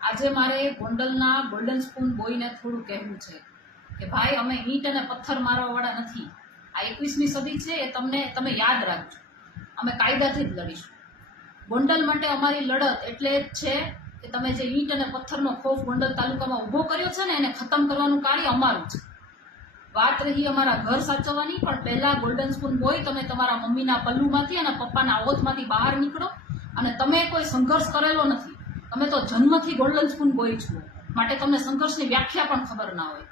આજે મારે ગોંડલના ગોલ્ડન સ્પૂન બોયને થોડું કહેવું છે કે ભાઈ, અમે ઈંટ અને પથ્થર મારવાવાળા નથી. આ 21મી સદી છે, એ તમે યાદ રાખજો. અમે કાયદાથી જ લડીશું. ગોંડલ માટે અમારી લડત એટલે જ છે કે તમે જે ઈંટ અને પથ્થરનો ખોફ ગોંડલ તાલુકામાં ઊભો કર્યો છે ને, એને ખતમ કરવાનું કાર્ય અમારું છે. વાત રહી અમારા ઘર સાચવવાની, પણ પહેલા ગોલ્ડન સ્પૂન બોય, તમે તમારા મમ્મીના પલ્લુમાંથી અને પપ્પાના ઓથમાંથી બહાર નીકળો. અને તમે કોઈ સંઘર્ષ કરેલો નથી, તમે તો જન્મથી ગોલ્ડન સ્પૂન બોય છો, માટે તમને સંઘર્ષની વ્યાખ્યા પણ ખબર ના હોય.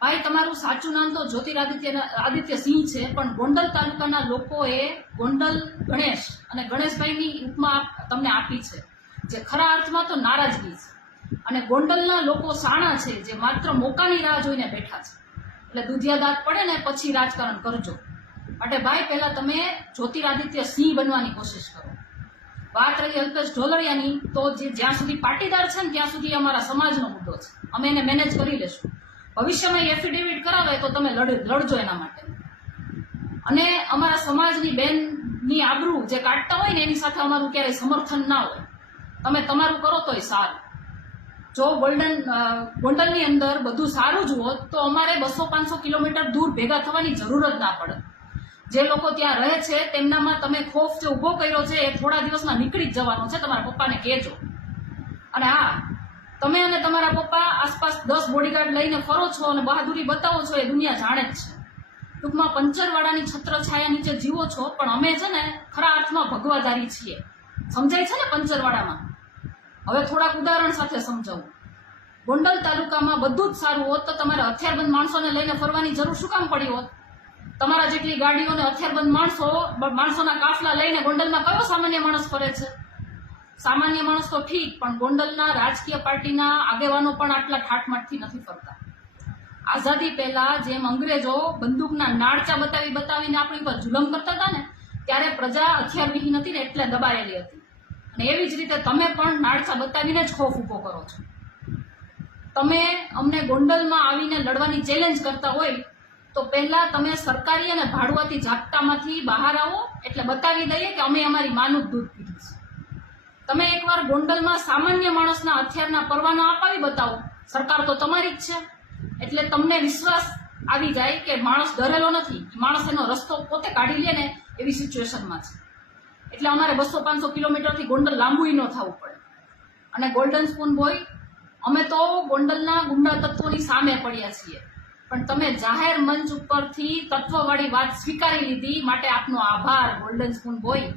ભાઈ, તમારું સાચું નામ તો જ્યોતિરાદિત્ય સિંહ છે, પણ ગોંડલ તાલુકાના લોકોએ ગોંડલ ગણેશ અને ગણેશભાઈની ઉપમા તમને આપી છે, જે ખરા અર્થમાં તો નારાજગી છે. અને ગોંડલના લોકો શાણા છે, જે માત્ર મોકાની રાહ જોઈને બેઠા છે. એટલે દુધિયા દાંત પડે ને પછી રાજકારણ કરજો. માટે ભાઈ, પહેલા તમે જ્યોતિરાદિત્ય સિંહ બનવાની કોશિશ કરો. વાત રહી અલ્પેશ ઢોલરિયાની, તો જ્યાં સુધી પાટીદાર છે ને ત્યાં સુધી અમારા સમાજનો મુદ્દો છે. અમે એને મેનેજ કરી લેશું. ભવિષ્યમાં એફિડેવિટ કરાવે તો તમે લડજો એના માટે. અને અમારા સમાજની બેનની આબરૂ જે કાઢતા હોય ને, એની સાથે અમારું ક્યારેય સમર્થન ના હોય. તમે તમારું કરો તોય સારું. જો ગોંડલની અંદર બધું સારું જ હોત તો અમારે 200-500 કિલોમીટર દૂર ભેગા થવાની જરૂર જ ના પડે. જે લોકો ત્યાં રહે છે તેમનામાં તમે ખોફ જે ઊભો કર્યો છે, એ થોડા દિવસમાં નીકળી જ જવાનો છે. તમારા પપ્પાને કહેજો. અને હા, તમે અને તમારા પપ્પા આસપાસ 10 બોડીગાર્ડ લઈને ફરો છો અને બહાદુરી બતાવો છો, એ દુનિયા જાણે જ છે. ટૂંકમાં પંચરવાડાની છત્રછાયા નીચે જીવો છો, પણ અમે છે ને ખરા અર્થમાં ભગવાધારી છીએ. સમજાય છે ને પંચરવાડામાં? હવે થોડાક ઉદાહરણ સાથે સમજાવું. ગોંડલ તાલુકામાં બધું જ સારું હોત તો તમારે હથિયારબંધ માણસોને લઈને ફરવાની જરૂર શું કામ પડી હોત? તમારા જેટલી ગાડીઓને હથિયારબંધ માણસોના કાફલા લઈને ગોંડલમાં કયો સામાન્ય માણસ ફરે છે? સામાન્ય માણસ તો ઠીક, પણ ગોંડલના રાજકીય પાર્ટીના આગેવાનો પણ આટલા ઠાઠમાઠથી નથી ફરતા. આઝાદી પહેલા જેમ અંગ્રેજો બંદૂકના નાળચા બતાવીને આપણી પર જુલમ કરતા હતા ને, ત્યારે પ્રજા હથિયારવિહીન હતી ને એટલે દબાયેલી હતી. અને એવી જ રીતે તમે પણ નાળચા બતાવીને જ ખોફ ઊભો કરો છો. તમે અમને ગોંડલમાં આવીને લડવાની ચેલેન્જ કરતા હોય તો પહેલા તમે સરકારી અને ભાડુઆતી ઝાપટામાંથી બહાર આવો, એટલે બતાવી દઈએ કે અમે અમારી માનું જ દૂધ પીધું છે. તમે એકવાર ગોંડલમાં સામાન્ય માણસના હથિયારના પરવાના અપાવી બતાવો, સરકાર તો તમારી જ છે. એટલે તમને વિશ્વાસ આવી જાય કે માણસ ડરેલો નથી, માણસ એનો રસ્તો પોતે કાઢી લે ને એવી સિચ્યુએશનમાં છે. એટલે અમારે 200-500 કિલોમીટરથી ગોંડલ લાંબુય ન થવું પડે. અને ગોલ્ડન સ્પૂન બોય, અમે તો ગોંડલના ગુંડા તત્વોની સામે પડ્યા છીએ, પણ તમે જાહેર મંચ ઉપરથી તત્વવાળી વાત સ્વીકારી લીધી, માટે આપનો આભાર ગોલ્ડન સ્પૂન બોય.